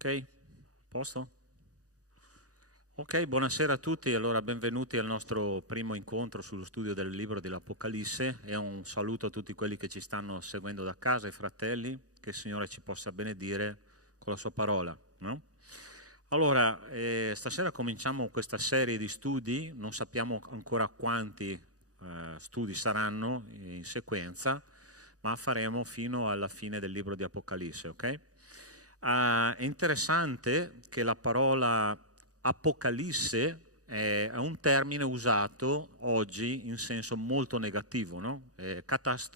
Ok, posto? Ok, buonasera a tutti, allora benvenuti al nostro primo incontro sullo studio del libro dell'Apocalisse e un saluto a tutti quelli che ci stanno seguendo da casa, i fratelli, che il Signore ci possa benedire con la sua parola, no? Allora, stasera cominciamo questa serie di studi, non sappiamo ancora quanti studi saranno in sequenza, ma faremo fino alla fine del libro di Apocalisse, ok? È interessante che la parola Apocalisse è un termine usato oggi in senso molto negativo, no?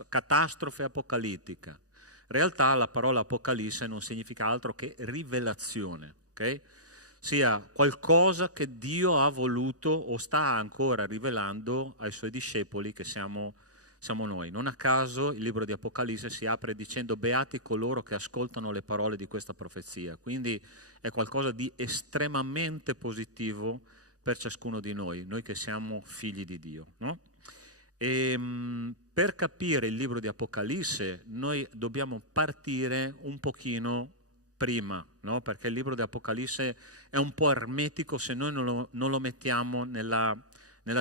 Catastrofe apocalittica. In realtà la parola Apocalisse non significa altro che rivelazione, ok? Sia qualcosa che Dio ha voluto o sta ancora rivelando ai suoi discepoli che siamo noi. Non a caso il libro di Apocalisse si apre dicendo beati coloro che ascoltano le parole di questa profezia, quindi è qualcosa di estremamente positivo per ciascuno di noi che siamo figli di Dio, no? Per capire il libro di Apocalisse noi dobbiamo partire un pochino prima, no? Perché il libro di Apocalisse è un po' ermetico se noi non lo mettiamo nella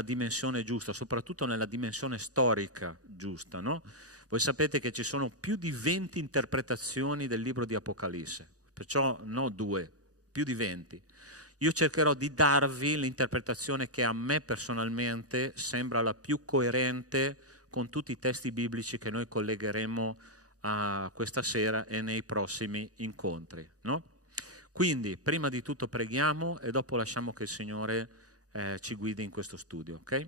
dimensione giusta, soprattutto nella dimensione storica giusta, no? Voi sapete che ci sono più di 20 interpretazioni del libro di Apocalisse, perciò no 2, più di 20. Io cercherò di darvi l'interpretazione che a me personalmente sembra la più coerente con tutti i testi biblici che noi collegheremo a questa sera e nei prossimi incontri, no? Quindi, prima di tutto preghiamo e dopo lasciamo che il Signore ci guidi in questo studio, ok?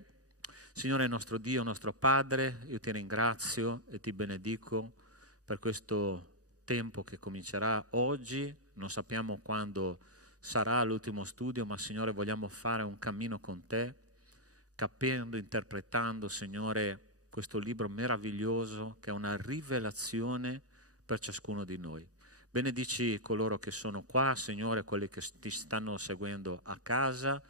Signore nostro Dio, nostro Padre, io ti ringrazio e ti benedico per questo tempo che comincerà oggi. Non sappiamo quando sarà l'ultimo studio, ma Signore vogliamo fare un cammino con te, capendo, interpretando, Signore, questo libro meraviglioso che è una rivelazione per ciascuno di noi. Benedici coloro che sono qua, Signore, quelli che ti stanno seguendo a casa,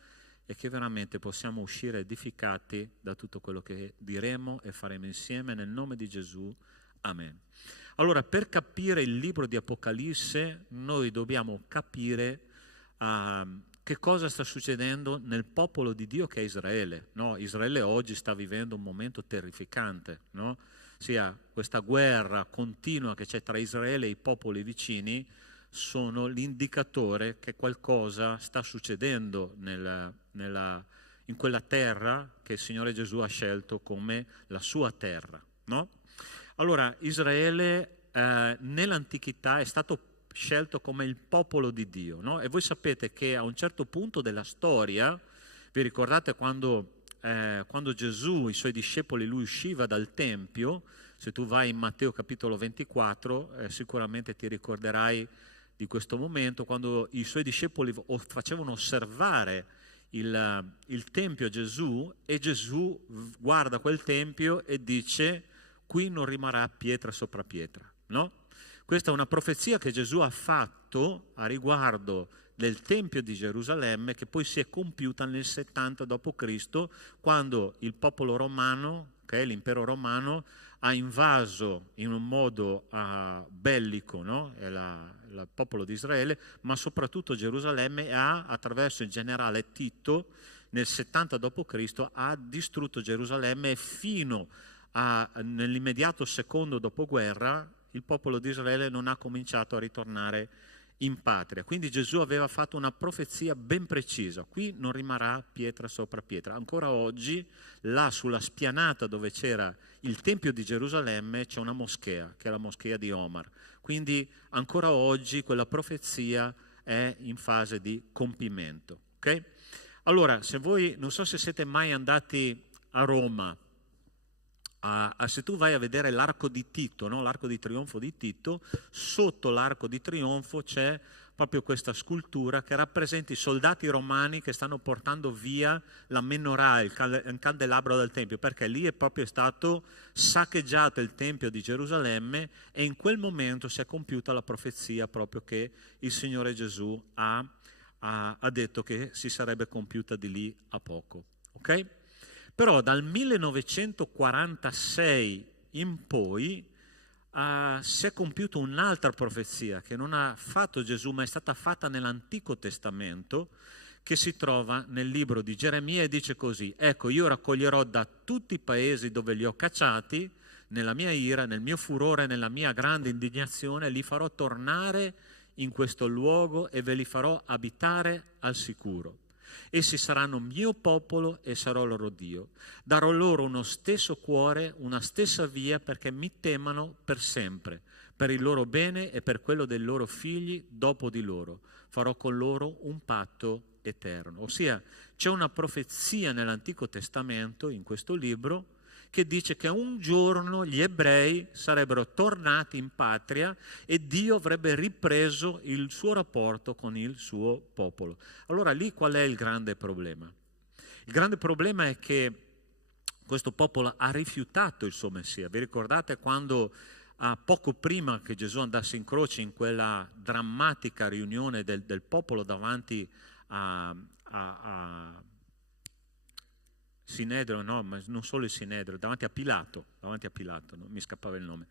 e che veramente possiamo uscire edificati da tutto quello che diremo e faremo insieme nel nome di Gesù. Amen. Allora, per capire il libro di Apocalisse noi dobbiamo capire che cosa sta succedendo nel popolo di Dio che è Israele, no? Israele oggi sta vivendo un momento terrificante, no? Sia questa guerra continua che c'è tra Israele e i popoli vicini sono l'indicatore che qualcosa sta succedendo in quella terra che il Signore Gesù ha scelto come la sua terra, no? Allora, Israele nell'antichità è stato scelto come il popolo di Dio, no? E voi sapete che a un certo punto della storia, vi ricordate quando Gesù, i suoi discepoli, lui usciva dal Tempio, se tu vai in Matteo capitolo 24, sicuramente ti ricorderai di questo momento, quando i suoi discepoli facevano osservare il Tempio a Gesù, e Gesù guarda quel Tempio e dice: qui non rimarrà pietra sopra pietra, no? Questa è una profezia che Gesù ha fatto a riguardo del Tempio di Gerusalemme, che poi si è compiuta nel 70 d.C., quando il popolo romano, l'impero romano, ha invaso in un modo bellico, no? Il popolo di Israele, ma soprattutto Gerusalemme, e attraverso il generale Tito nel 70 d.C. ha distrutto Gerusalemme, e fino nell'immediato secondo dopoguerra il popolo di Israele non ha cominciato a ritornare in patria. Quindi Gesù aveva fatto una profezia ben precisa: qui non rimarrà pietra sopra pietra. Ancora oggi, là sulla spianata dove c'era il Tempio di Gerusalemme, c'è una moschea, che è la moschea di Omar. Quindi ancora oggi quella profezia è in fase di compimento, ok? Allora, se voi, non so se siete mai andati a Roma, se tu vai a vedere l'arco di Tito, no? L'arco di trionfo di Tito, sotto l'arco di trionfo c'è proprio questa scultura che rappresenta i soldati romani che stanno portando via la menorah, il candelabro del Tempio, perché lì è proprio stato saccheggiato il Tempio di Gerusalemme, e in quel momento si è compiuta la profezia proprio che il Signore Gesù ha detto che si sarebbe compiuta di lì a poco, ok? Però dal 1946 in poi si è compiuta un'altra profezia che non ha fatto Gesù, ma è stata fatta nell'Antico Testamento, che si trova nel libro di Geremia, e dice così: ecco, io raccoglierò da tutti i paesi dove li ho cacciati, nella mia ira, nel mio furore, nella mia grande indignazione, li farò tornare in questo luogo e ve li farò abitare al sicuro. Essi saranno mio popolo e sarò loro Dio. Darò loro uno stesso cuore, una stessa via, perché mi temano per sempre, per il loro bene e per quello dei loro figli dopo di loro. Farò con loro un patto eterno. Ossia, c'è una profezia nell'Antico Testamento, in questo libro, che dice che un giorno gli ebrei sarebbero tornati in patria e Dio avrebbe ripreso il suo rapporto con il suo popolo. Allora lì qual è il grande problema? Il grande problema è che questo popolo ha rifiutato il suo Messia. Vi ricordate quando poco prima che Gesù andasse in croce, in quella drammatica riunione del popolo davanti a Sinedrio, no, ma non solo il Sinedrio, davanti a Pilato, no? Mi scappava il nome.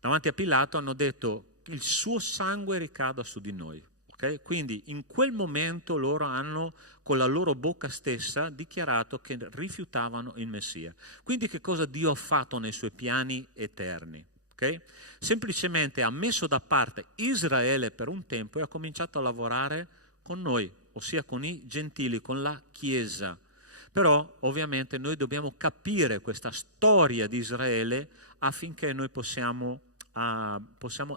Davanti a Pilato hanno detto: il suo sangue ricada su di noi. Okay? Quindi in quel momento loro hanno con la loro bocca stessa dichiarato che rifiutavano il Messia. Quindi che cosa Dio ha fatto nei suoi piani eterni? Okay? Semplicemente ha messo da parte Israele per un tempo e ha cominciato a lavorare con noi, ossia con i gentili, con la Chiesa. Però ovviamente noi dobbiamo capire questa storia di Israele affinché noi possiamo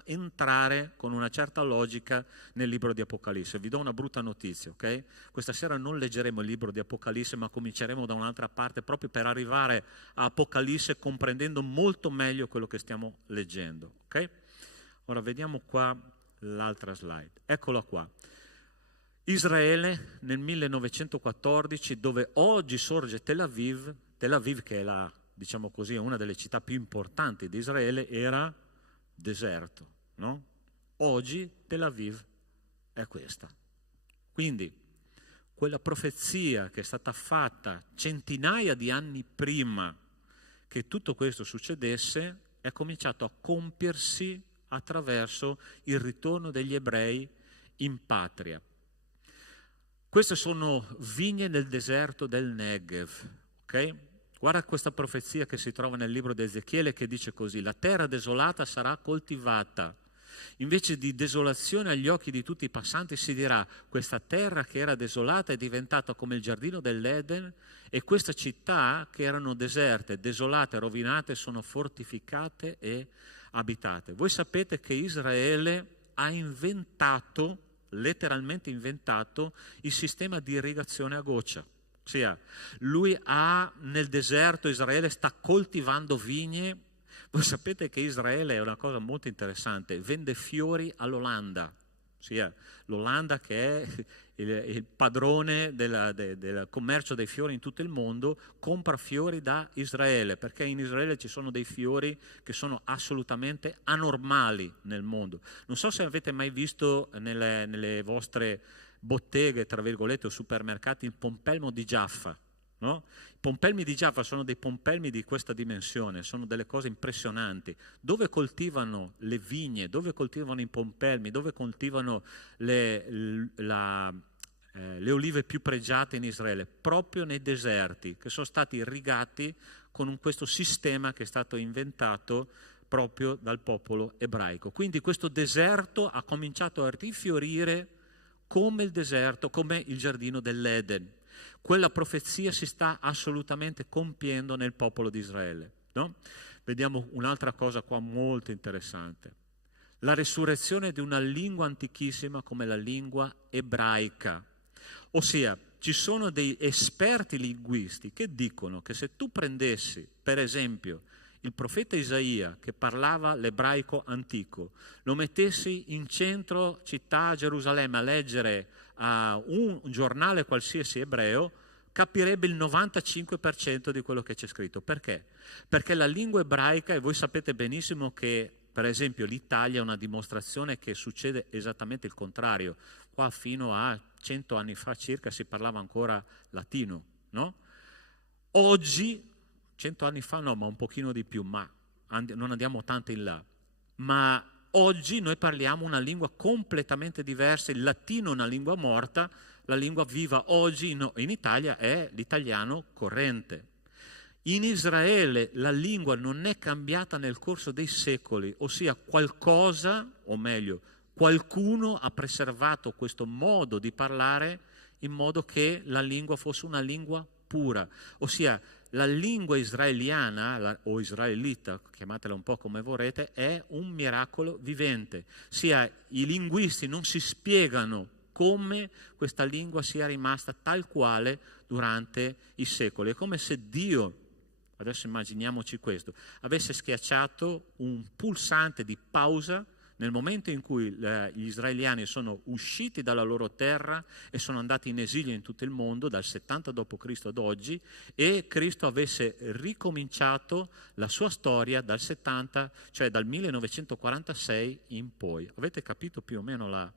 entrare con una certa logica nel libro di Apocalisse. Vi do una brutta notizia, ok? Questa sera non leggeremo il libro di Apocalisse, ma cominceremo da un'altra parte proprio per arrivare a Apocalisse comprendendo molto meglio quello che stiamo leggendo, ok? Ora vediamo qua l'altra slide. Eccola qua. Israele nel 1914, dove oggi sorge Tel Aviv che è diciamo così, una delle città più importanti di Israele, era deserto, no? Oggi Tel Aviv è questa. Quindi quella profezia che è stata fatta centinaia di anni prima che tutto questo succedesse è cominciato a compiersi attraverso il ritorno degli ebrei in patria. Queste sono vigne nel deserto del Negev, ok? Guarda questa profezia che si trova nel libro di Ezechiele, che dice così: la terra desolata sarà coltivata. Invece di desolazione agli occhi di tutti i passanti si dirà: questa terra che era desolata è diventata come il giardino dell'Eden, e queste città che erano deserte, desolate, rovinate, sono fortificate e abitate. Voi sapete che Israele ha inventato, letteralmente inventato, il sistema di irrigazione a goccia. Ossia, lui nel deserto, Israele sta coltivando vigne. Voi sapete che Israele è una cosa molto interessante, vende fiori all'Olanda, ossia l'Olanda che è il padrone del commercio dei fiori in tutto il mondo, compra fiori da Israele, perché in Israele ci sono dei fiori che sono assolutamente anormali nel mondo. Non so se avete mai visto nelle vostre botteghe, tra virgolette, o supermercati, il pompelmo di Giaffa, no? I pompelmi di Giaffa sono dei pompelmi di questa dimensione, sono delle cose impressionanti. Dove coltivano le vigne, dove coltivano i pompelmi, dove coltivano le olive più pregiate in Israele? Proprio nei deserti, che sono stati irrigati con questo sistema che è stato inventato proprio dal popolo ebraico. Quindi questo deserto ha cominciato a rifiorire come il deserto, come il giardino dell'Eden. Quella profezia si sta assolutamente compiendo nel popolo di Israele, no? Vediamo un'altra cosa qua molto interessante. La risurrezione di una lingua antichissima come la lingua ebraica. Ossia, ci sono dei esperti linguisti che dicono che se tu prendessi, per esempio, il profeta Isaia, che parlava l'ebraico antico, lo mettessi in centro città a Gerusalemme a leggere un giornale qualsiasi ebreo, capirebbe il 95% di quello che c'è scritto. Perché? Perché la lingua ebraica, e voi sapete benissimo che per esempio l'Italia è una dimostrazione che succede esattamente il contrario. Qua fino a 100 anni fa circa si parlava ancora latino, no? Oggi 100 anni fa no, ma un pochino di più, ma non andiamo tanto in là. ma oggi noi parliamo una lingua completamente diversa, il latino è una lingua morta, la lingua viva oggi in Italia è l'italiano corrente. In Israele la lingua non è cambiata nel corso dei secoli, ossia qualcosa, o meglio, qualcuno ha preservato questo modo di parlare in modo che la lingua fosse una lingua pura, ossia la lingua israeliana o israelita, chiamatela un po' come vorrete, è un miracolo vivente. Sia i linguisti non si spiegano come questa lingua sia rimasta tal quale durante i secoli. È come se Dio, adesso immaginiamoci questo, avesse schiacciato un pulsante di pausa nel momento in cui gli israeliani sono usciti dalla loro terra e sono andati in esilio in tutto il mondo dal 70 d.C. ad oggi, e Cristo avesse ricominciato la sua storia dal 70, cioè dal 1946 in poi. Avete capito più o meno la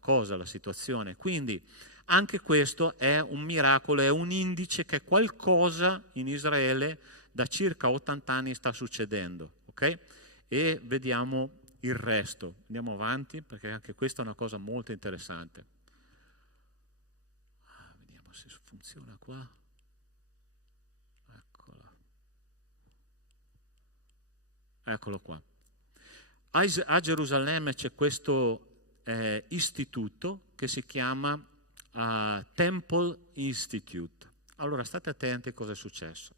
cosa, la situazione? Quindi anche questo è un miracolo, è un indice che qualcosa in Israele da circa 80 anni sta succedendo, ok? E vediamo il resto. Andiamo avanti perché anche questa è una cosa molto interessante. Vediamo se funziona qua. Eccola. Eccolo qua. A Gerusalemme c'è questo istituto che si chiama Temple Institute. Allora state attenti a cosa è successo.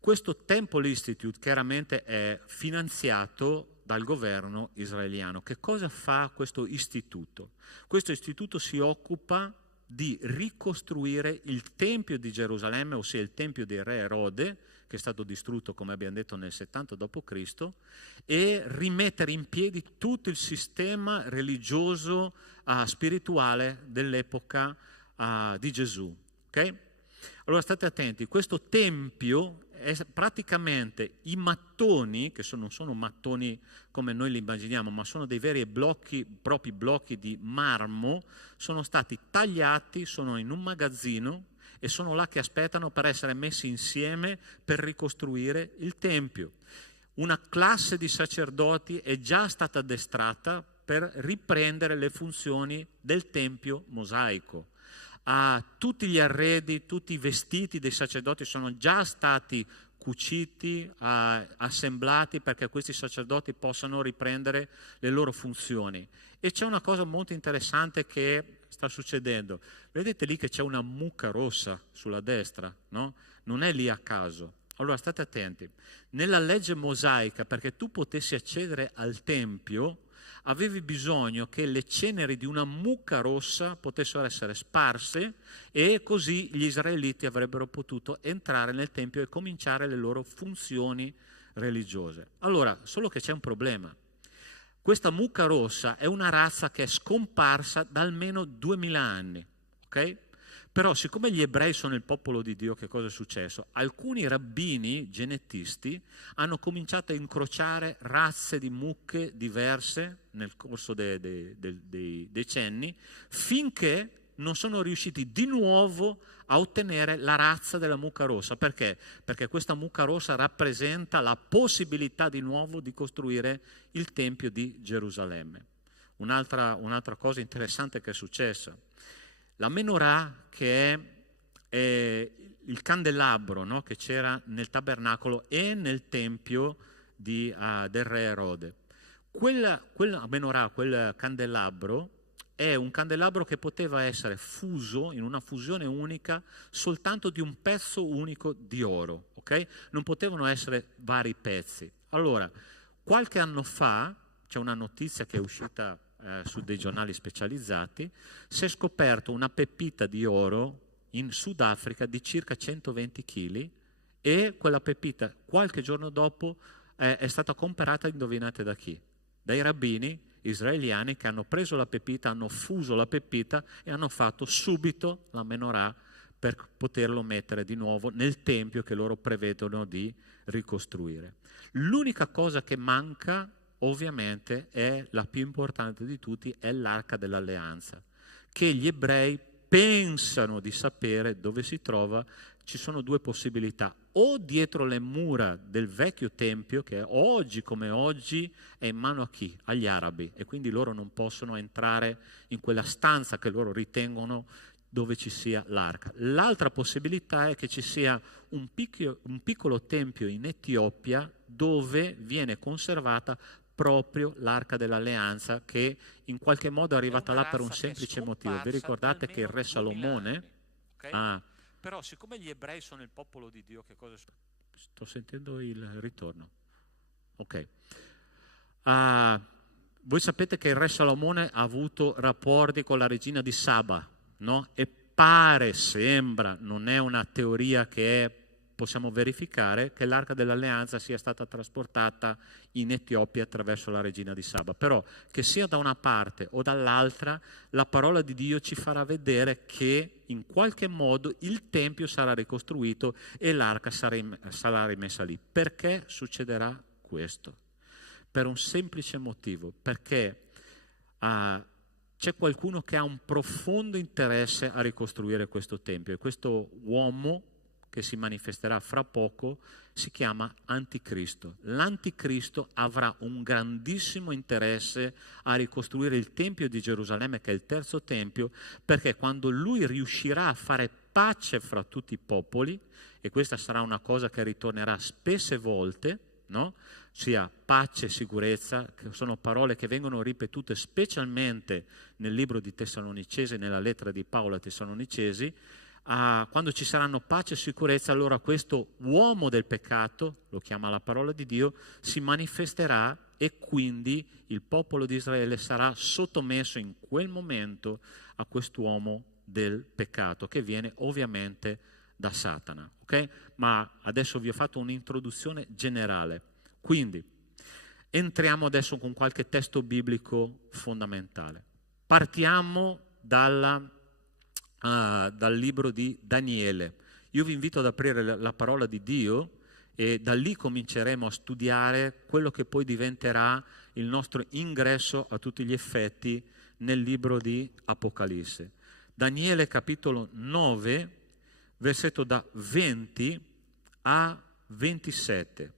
Questo Temple Institute chiaramente è finanziato dal governo israeliano. Che cosa fa questo istituto? Questo istituto si occupa di ricostruire il Tempio di Gerusalemme, ossia il Tempio del re Erode, che è stato distrutto, come abbiamo detto, nel 70 d.C., e rimettere in piedi tutto il sistema religioso, spirituale dell'epoca di Gesù. Okay? Allora state attenti, questo Tempio è praticamente i mattoni, che non sono mattoni come noi li immaginiamo, ma sono dei veri e propri blocchi di marmo, sono stati tagliati, sono in un magazzino e sono là che aspettano per essere messi insieme per ricostruire il Tempio. Una classe di sacerdoti è già stata addestrata per riprendere le funzioni del Tempio mosaico. Tutti gli arredi, tutti i vestiti dei sacerdoti sono già stati cuciti, assemblati perché questi sacerdoti possano riprendere le loro funzioni. E c'è una cosa molto interessante che sta succedendo. Vedete lì che c'è una mucca rossa sulla destra, no? Non è lì a caso. Allora state attenti. Nella legge mosaica, perché tu potessi accedere al Tempio, avevi bisogno che le ceneri di una mucca rossa potessero essere sparse e così gli israeliti avrebbero potuto entrare nel Tempio e cominciare le loro funzioni religiose. Allora, solo che c'è un problema. Questa mucca rossa è una razza che è scomparsa da almeno 2000 anni, ok? Però siccome gli ebrei sono il popolo di Dio, che cosa è successo? Alcuni rabbini genetisti hanno cominciato a incrociare razze di mucche diverse nel corso dei decenni, finché non sono riusciti di nuovo a ottenere la razza della mucca rossa. Perché? Perché questa mucca rossa rappresenta la possibilità di nuovo di costruire il Tempio di Gerusalemme. Un'altra cosa interessante che è successa. La menorah, che è il candelabro, no? Che c'era nel tabernacolo e nel tempio del re Erode. Quella menorah, quel candelabro, è un candelabro che poteva essere fuso in una fusione unica soltanto di un pezzo unico di oro. Okay? Non potevano essere vari pezzi. Allora, qualche anno fa, c'è una notizia che è uscita su dei giornali specializzati, si è scoperto una pepita di oro in Sudafrica di circa 120 kg e quella pepita qualche giorno dopo è stata comprata, indovinate da chi? Dai rabbini israeliani che hanno preso la pepita, hanno fuso la pepita e hanno fatto subito la menorah per poterlo mettere di nuovo nel tempio che loro prevedono di ricostruire. L'unica cosa che manca, ovviamente, è la più importante di tutti, è l'Arca dell'Alleanza, che gli ebrei pensano di sapere dove si trova, ci sono due possibilità: o dietro le mura del vecchio tempio, che oggi come oggi è in mano a chi? Agli arabi, e quindi loro non possono entrare in quella stanza che loro ritengono dove ci sia l'arca. L'altra possibilità è che ci sia un piccolo tempio in Etiopia dove viene conservata proprio l'arca dell'alleanza, che in qualche modo è arrivata là per un semplice motivo. Vi ricordate che il re Salomone... Okay? Però siccome gli ebrei sono il popolo di Dio, che cosa succede? Sto sentendo il ritorno. Ok. Voi sapete che il re Salomone ha avuto rapporti con la regina di Saba, no? E pare, sembra, non è una teoria che possiamo verificare, che l'arca dell'alleanza sia stata trasportata in Etiopia attraverso la regina di Saba. Però che sia da una parte o dall'altra, la parola di Dio ci farà vedere che in qualche modo il tempio sarà ricostruito e l'arca sarà rimessa lì. Perché succederà questo? Per un semplice motivo: perché c'è qualcuno che ha un profondo interesse a ricostruire questo tempio, e questo uomo che si manifesterà fra poco si chiama Anticristo. L'Anticristo avrà un grandissimo interesse a ricostruire il Tempio di Gerusalemme, che è il terzo Tempio, perché quando lui riuscirà a fare pace fra tutti i popoli, e questa sarà una cosa che ritornerà spesse volte, no? Sia pace e sicurezza, che sono parole che vengono ripetute specialmente nel libro di Tessalonicesi, nella lettera di Paolo ai Tessalonicesi. Quando ci saranno pace e sicurezza, allora questo uomo del peccato, lo chiama la parola di Dio, si manifesterà, e quindi il popolo di Israele sarà sottomesso in quel momento a quest'uomo del peccato, che viene ovviamente da Satana. Okay? Ma adesso vi ho fatto un'introduzione generale. Quindi entriamo adesso con qualche testo biblico fondamentale. Partiamo dal libro di Daniele. Io vi invito ad aprire la parola di Dio, e da lì cominceremo a studiare quello che poi diventerà il nostro ingresso a tutti gli effetti nel libro di Apocalisse. Daniele capitolo 9, versetto da 20 a 27.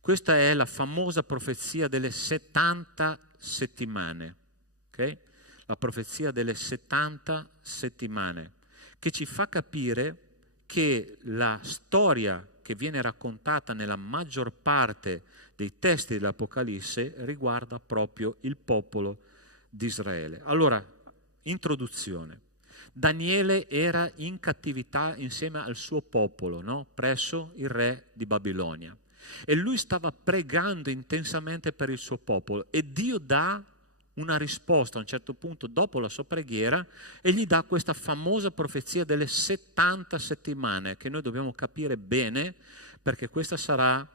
Questa è la famosa profezia delle 70 settimane, ok? La profezia delle 70 settimane, che ci fa capire che la storia che viene raccontata nella maggior parte dei testi dell'Apocalisse riguarda proprio il popolo di Israele. Allora, introduzione. Daniele era in cattività insieme al suo popolo, no? Presso il re di Babilonia, e lui stava pregando intensamente per il suo popolo, e Dio dà una risposta a un certo punto dopo la sua preghiera, e gli dà questa famosa profezia delle 70 settimane, che noi dobbiamo capire bene, perché questa sarà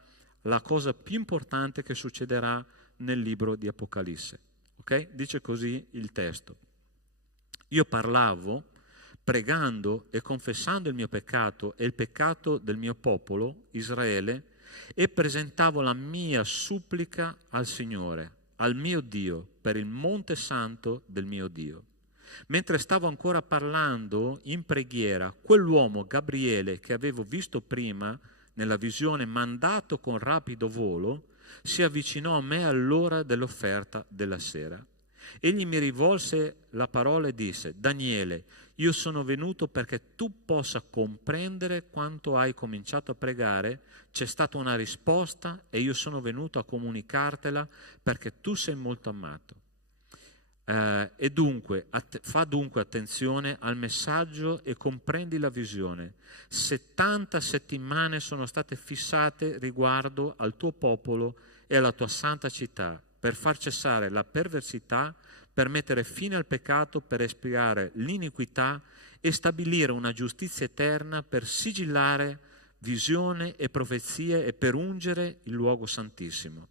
la cosa più importante che succederà nel libro di Apocalisse. Okay? Dice così il testo: io parlavo pregando e confessando il mio peccato e il peccato del mio popolo Israele, e presentavo la mia supplica al Signore, al mio Dio, per il monte santo del mio Dio. Mentre stavo ancora parlando in preghiera, quell'uomo Gabriele, che avevo visto prima nella visione, mandato con rapido volo, si avvicinò a me all'ora dell'offerta della sera. Egli mi rivolse la parola e disse: Daniele, io sono venuto perché tu possa comprendere quanto hai cominciato a pregare. C'è stata una risposta e io sono venuto a comunicartela, perché tu sei molto amato. E dunque, fa dunque attenzione al messaggio e comprendi la visione. 70 settimane sono state fissate riguardo al tuo popolo e alla tua santa città, per far cessare la perversità, per mettere fine al peccato, per espiare l'iniquità e stabilire una giustizia eterna, per sigillare visione e profezie e per ungere il luogo santissimo.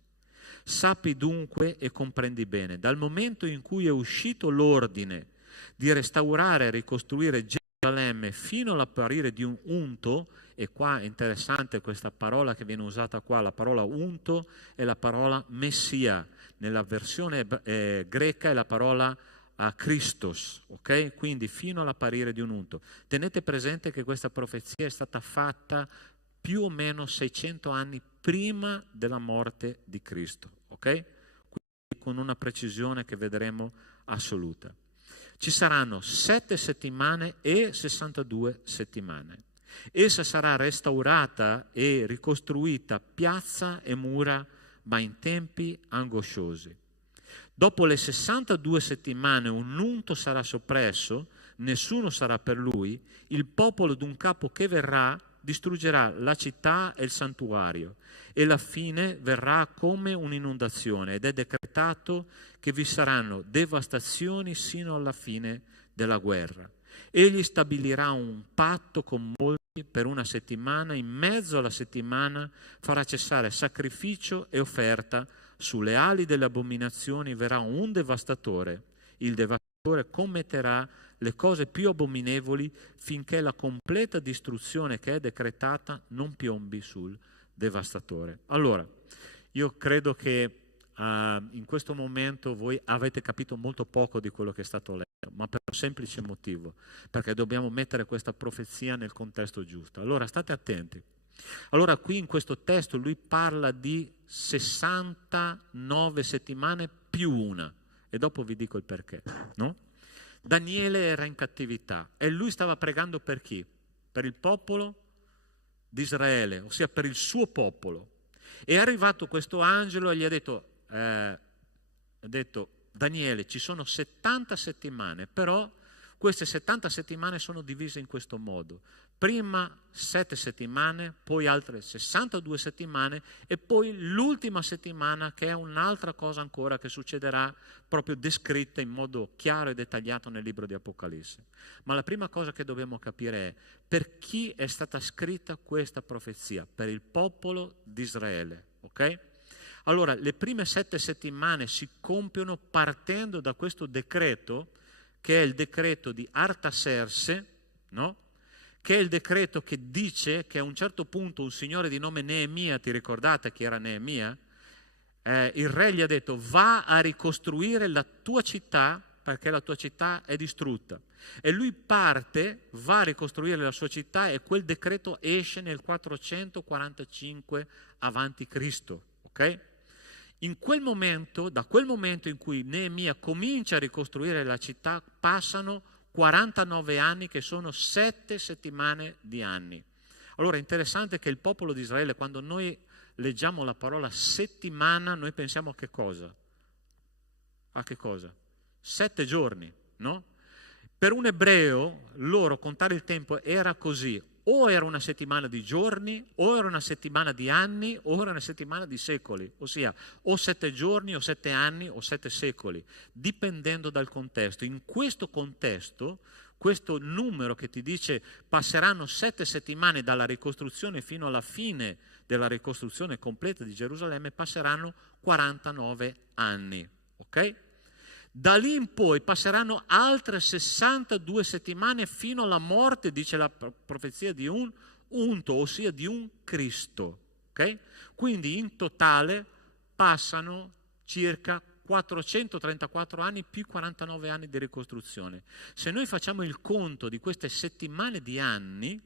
Sappi dunque e comprendi bene, dal momento in cui è uscito l'ordine di restaurare e ricostruire Gerusalemme fino all'apparire di un unto, e qua è interessante questa parola che viene usata qua, la parola unto è la parola Messia, nella versione greca è la parola a Christos, ok? Quindi fino all'apparire di un unto. Tenete presente che questa profezia è stata fatta più o meno 600 anni prima della morte di Cristo, ok? Quindi con una precisione che vedremo assoluta. Ci saranno 7 settimane e 62 settimane. Essa sarà restaurata e ricostruita piazza e mura, ma in tempi angosciosi. Dopo le 62 settimane un unto sarà soppresso, nessuno sarà per lui, il popolo d'un capo che verrà distruggerà la città e il santuario, e la fine verrà come un'inondazione, ed è decretato che vi saranno devastazioni sino alla fine della guerra. Egli stabilirà un patto con molti per una settimana, in mezzo alla settimana farà cessare sacrificio e offerta. Sulle ali delle abominazioni verrà un devastatore. Il devastatore commetterà le cose più abominevoli finché la completa distruzione che è decretata non piombi sul devastatore. Allora, io credo che in questo momento voi avete capito molto poco di quello che è stato letto, ma per un semplice motivo, perché dobbiamo mettere questa profezia nel contesto giusto. Allora, state attenti. Allora qui in questo testo lui parla di 69 settimane più una, e dopo vi dico il perché, no? Daniele era in cattività e lui stava pregando per chi? Per il popolo di Israele, ossia per il suo popolo. È arrivato questo angelo e gli ha detto Daniele, ci sono 70 settimane, però queste 70 settimane sono divise in questo modo. Prima 7 settimane, poi altre 62 settimane e poi l'ultima settimana che è un'altra cosa ancora che succederà proprio descritta in modo chiaro e dettagliato nel libro di Apocalisse. Ma la prima cosa che dobbiamo capire è per chi è stata scritta questa profezia? Per il popolo di Israele, ok? Allora, le prime 7 settimane si compiono partendo da questo decreto che è il decreto di Artaserse, no? Che è il decreto che dice che a un certo punto un signore di nome Neemia, ti ricordate chi era Neemia? Il re gli ha detto va a ricostruire la tua città perché la tua città è distrutta. E lui parte, va a ricostruire la sua città e quel decreto esce nel 445 avanti Cristo, ok? In quel momento, da quel momento in cui Neemia comincia a ricostruire la città, passano 49 anni che sono 7 settimane di anni. Allora è interessante che il popolo di Israele, quando noi leggiamo la parola settimana, noi pensiamo a che cosa? A che cosa? 7 giorni, no? Per un ebreo, loro contare il tempo era così. O era una settimana di giorni, o era una settimana di anni, o era una settimana di secoli, ossia o 7 giorni, o 7 anni, o 7 secoli, dipendendo dal contesto. In questo contesto, questo numero che ti dice passeranno 7 settimane dalla ricostruzione fino alla fine della ricostruzione completa di Gerusalemme, passeranno 49 anni, ok? Da lì in poi passeranno altre 62 settimane fino alla morte, dice la profezia, di un unto, ossia di un Cristo. Okay? Quindi in totale passano circa 434 anni più 49 anni di ricostruzione. Se noi facciamo il conto di queste settimane di anni,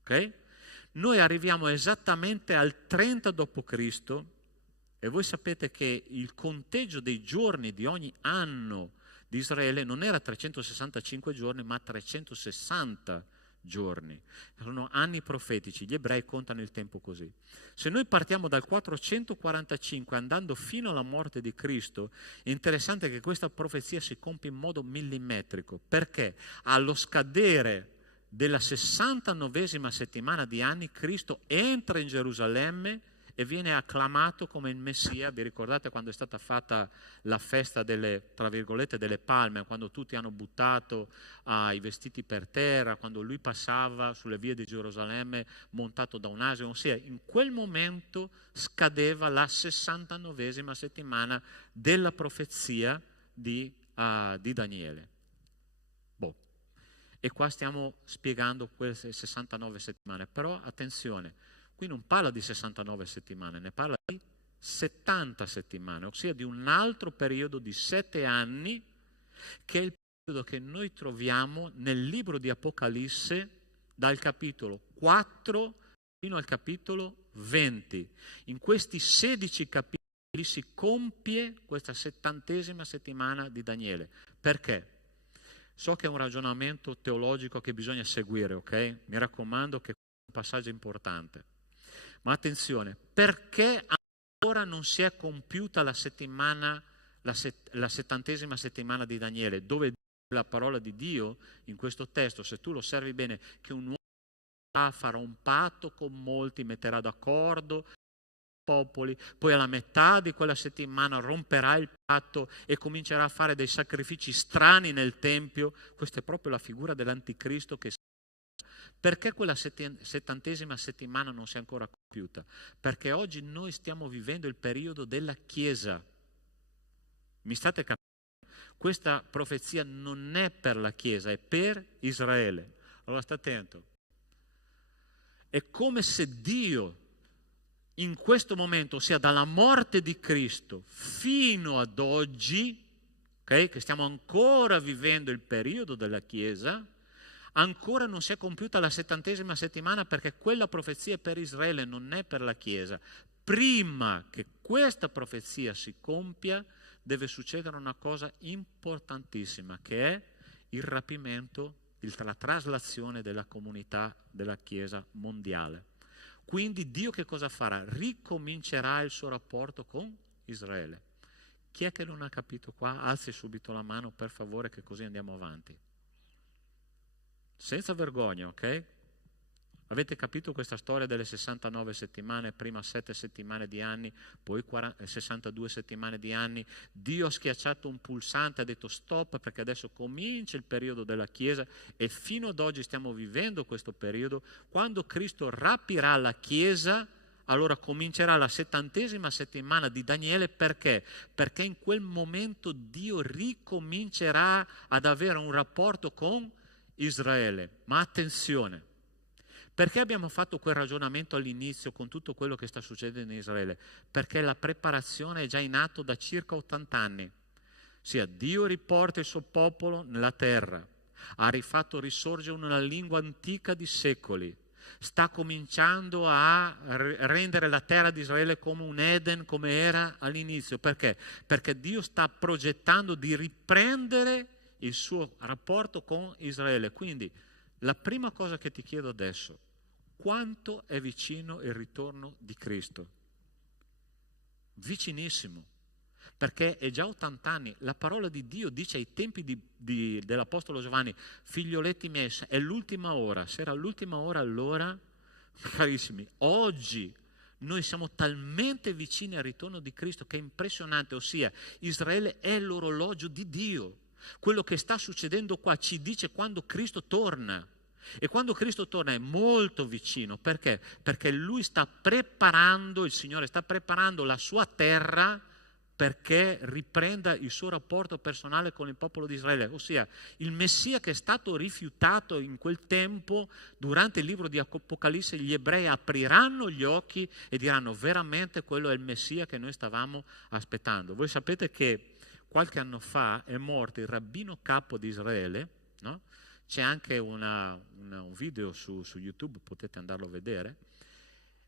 okay, noi arriviamo esattamente al 30 d.C., e voi sapete che il conteggio dei giorni di ogni anno di Israele non era 365 giorni, ma 360 giorni. Sono anni profetici, gli ebrei contano il tempo così. Se noi partiamo dal 445 andando fino alla morte di Cristo, è interessante che questa profezia si compie in modo millimetrico, perché allo scadere della 69esima settimana di anni Cristo entra in Gerusalemme e viene acclamato come il Messia. Vi ricordate quando è stata fatta la festa delle, tra virgolette, delle palme, quando tutti hanno buttato i vestiti per terra, quando lui passava sulle vie di Gerusalemme montato da un asino, ossia in quel momento scadeva la 69esima settimana della profezia di Daniele. E qua stiamo spiegando queste 69 settimane, però attenzione, qui non parla di 69 settimane, ne parla di 70 settimane, ossia di un altro periodo di 7 anni che è il periodo che noi troviamo nel libro di Apocalisse dal capitolo 4 fino al capitolo 20. In questi 16 capitoli si compie questa 70ª settimana di Daniele. Perché? So che è un ragionamento teologico che bisogna seguire, ok? Mi raccomando che è un passaggio importante. Ma attenzione, perché ancora non si è compiuta la 70ª settimana di Daniele, dove la parola di Dio in questo testo, se tu lo osservi bene, che un uomo farà un patto con molti, metterà d'accordo popoli, poi alla metà di quella settimana romperà il patto e comincerà a fare dei sacrifici strani nel Tempio. Questa è proprio la figura dell'anticristo che... Perché quella 70ª settimana non si è ancora compiuta? Perché oggi noi stiamo vivendo il periodo della Chiesa. Mi state capendo? Questa profezia non è per la Chiesa, è per Israele. Allora sta attento. È come se Dio in questo momento, ossia dalla morte di Cristo fino ad oggi, okay, che stiamo ancora vivendo il periodo della Chiesa, ancora non si è compiuta la 70ª settimana, perché quella profezia è per Israele, non è per la Chiesa. Prima che questa profezia si compia, deve succedere una cosa importantissima, che è il rapimento, la traslazione della comunità della Chiesa mondiale. Quindi Dio che cosa farà? Ricomincerà il suo rapporto con Israele. Chi è che non ha capito qua? Alzi subito la mano, per favore, che così andiamo avanti. Senza vergogna, ok? Avete capito questa storia delle 69 settimane, prima 7 settimane di anni, poi 62 settimane di anni? Dio ha schiacciato un pulsante, ha detto stop, perché adesso comincia il periodo della Chiesa e fino ad oggi stiamo vivendo questo periodo. Quando Cristo rapirà la Chiesa, allora comincerà la 70ª settimana di Daniele. Perché? Perché in quel momento Dio ricomincerà ad avere un rapporto con Israele. Ma attenzione, perché abbiamo fatto quel ragionamento all'inizio con tutto quello che sta succedendo in Israele? Perché la preparazione è già in atto da circa 80 anni. Ossia, Dio riporta il suo popolo nella terra, ha rifatto risorgere una lingua antica di secoli, sta cominciando a rendere la terra di Israele come un Eden, come era all'inizio. Perché? Perché Dio sta progettando di riprendere il suo rapporto con Israele. Quindi la prima cosa che ti chiedo adesso: quanto è vicino il ritorno di Cristo? Vicinissimo, perché è già 80 anni. La parola di Dio dice ai tempi dell'Apostolo Giovanni: figlioletti miei, è l'ultima ora. Se era l'ultima ora, allora, carissimi, oggi noi siamo talmente vicini al ritorno di Cristo che è impressionante. Ossia, Israele è l'orologio di Dio. Quello che sta succedendo qua ci dice quando Cristo torna. E quando Cristo torna è molto vicino. Perché? Perché Lui sta preparando, il Signore sta preparando la sua terra perché riprenda il suo rapporto personale con il popolo di Israele. Ossia, il Messia che è stato rifiutato in quel tempo, durante il libro di Apocalisse, gli ebrei apriranno gli occhi e diranno: veramente quello è il Messia che noi stavamo aspettando. Voi sapete che qualche anno fa è morto il rabbino capo di Israele, no? C'è anche un video su YouTube, potete andarlo a vedere,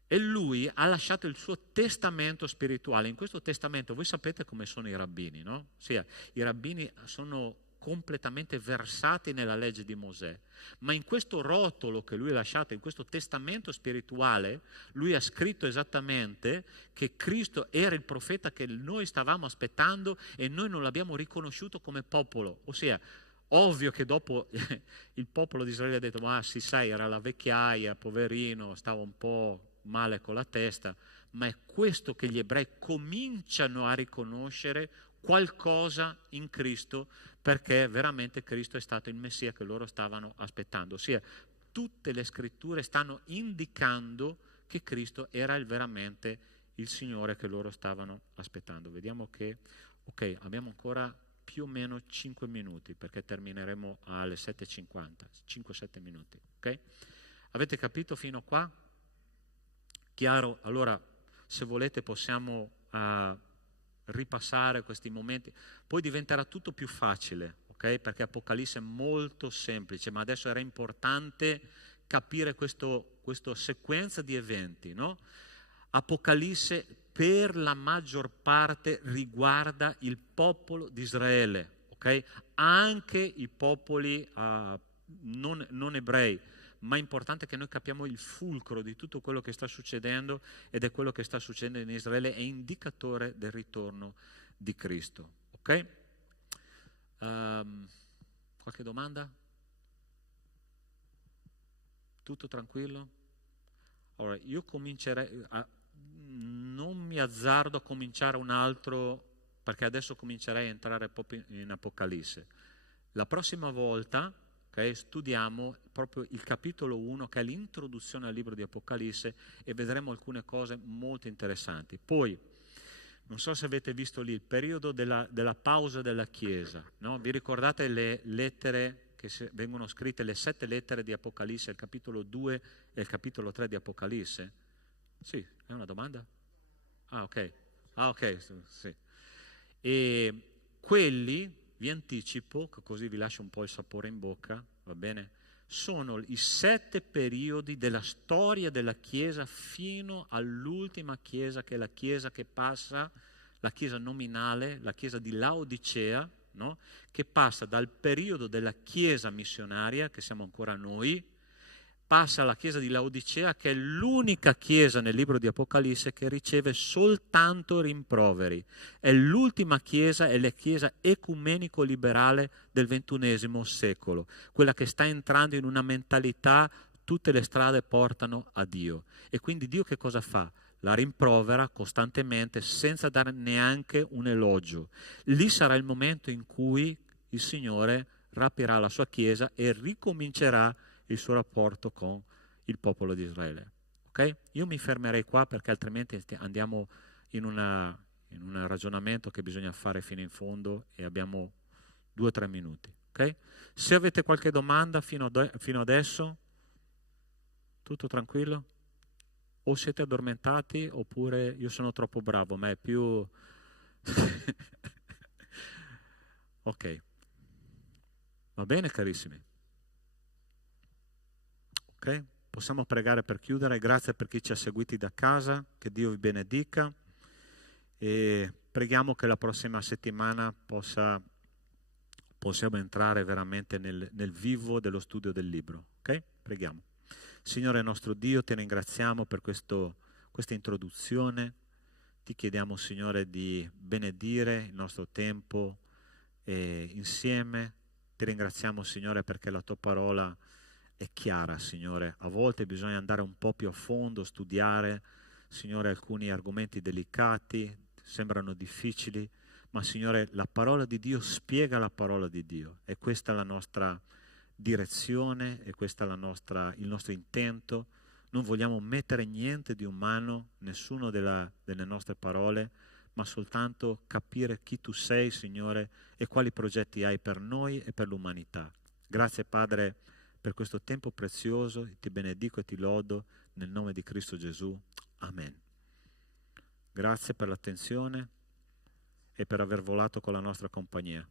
e lui ha lasciato il suo testamento spirituale. In questo testamento, voi sapete come sono i rabbini, no? Ossia, i rabbini sono completamente versati nella legge di Mosè, ma in questo rotolo che lui ha lasciato, in questo testamento spirituale, lui ha scritto esattamente che Cristo era il profeta che noi stavamo aspettando e noi non l'abbiamo riconosciuto come popolo. Ossia, ovvio che dopo il popolo di Israele ha detto: ma sì, sai, era la vecchiaia, poverino, stava un po' male con la testa. Ma è questo che gli ebrei cominciano a riconoscere qualcosa in Cristo, perché veramente Cristo è stato il Messia che loro stavano aspettando. Ossia, tutte le scritture stanno indicando che Cristo era veramente il Signore che loro stavano aspettando. Vediamo che, ok, abbiamo ancora più o meno 5 minuti, perché termineremo alle 7:50, 5-7 minuti, ok? Avete capito fino a qua? Chiaro? Allora, se volete possiamo ripassare questi momenti, poi diventerà tutto più facile, ok? Perché Apocalisse è molto semplice, ma adesso era importante capire questa sequenza di eventi, no? Apocalisse per la maggior parte riguarda il popolo di Israele, ok? Anche i popoli non ebrei, ma è importante che noi capiamo il fulcro di tutto quello che sta succedendo, ed è quello che sta succedendo in Israele, è indicatore del ritorno di Cristo, ok? Qualche domanda? Tutto tranquillo? Allora, io comincerei non mi azzardo a cominciare un altro, perché adesso comincerei a entrare proprio in Apocalisse. La prossima volta, okay, studiamo proprio il capitolo 1, che è l'introduzione al libro di Apocalisse, e vedremo alcune cose molto interessanti. Poi, non so se avete visto lì il periodo della pausa della Chiesa, no? Vi ricordate le lettere che vengono scritte, le 7 lettere di Apocalisse, il capitolo 2 e il capitolo 3 di Apocalisse? Sì, è una domanda? Ah, ok, sì. E quelli, vi anticipo, così vi lascio un po' il sapore in bocca, va bene? Sono i 7 periodi della storia della Chiesa fino all'ultima Chiesa, che è la Chiesa che passa, la Chiesa nominale, la Chiesa di Laodicea, no? Che passa dal periodo della Chiesa missionaria, che siamo ancora noi, passa alla Chiesa di Laodicea, che è l'unica Chiesa nel libro di Apocalisse che riceve soltanto rimproveri. È l'ultima Chiesa, è la Chiesa ecumenico-liberale del XXI secolo, quella che sta entrando in una mentalità: tutte le strade portano a Dio. E quindi Dio che cosa fa? La rimprovera costantemente, senza dare neanche un elogio. Lì sarà il momento in cui il Signore rapirà la sua Chiesa e ricomincerà il suo rapporto con il popolo di Israele. Okay? Io mi fermerei qua, perché altrimenti andiamo in un ragionamento che bisogna fare fino in fondo, e abbiamo 2 o 3 minuti. Okay? Se avete qualche domanda fino adesso, tutto tranquillo? O siete addormentati, oppure io sono troppo bravo, ma è più... Ok. Va bene, carissimi? Ok? Possiamo pregare per chiudere. Grazie per chi ci ha seguiti da casa, che Dio vi benedica, e preghiamo che la prossima settimana possiamo entrare veramente nel vivo dello studio del libro. Ok? Preghiamo. Signore nostro Dio, ti ringraziamo per questa introduzione. Ti chiediamo, Signore, di benedire il nostro tempo insieme. Ti ringraziamo, Signore, perché la tua parola è chiara, Signore. A volte bisogna andare un po' più a fondo, studiare, Signore, alcuni argomenti delicati, sembrano difficili, ma, Signore, la parola di Dio spiega la parola di Dio. E questa è la nostra direzione, e questo è il nostro intento. Non vogliamo mettere niente di umano, nessuno delle nostre parole, ma soltanto capire chi tu sei, Signore, e quali progetti hai per noi e per l'umanità. Grazie, Padre, per questo tempo prezioso. Ti benedico e ti lodo nel nome di Cristo Gesù. Amen. Grazie per l'attenzione e per aver volato con la nostra compagnia.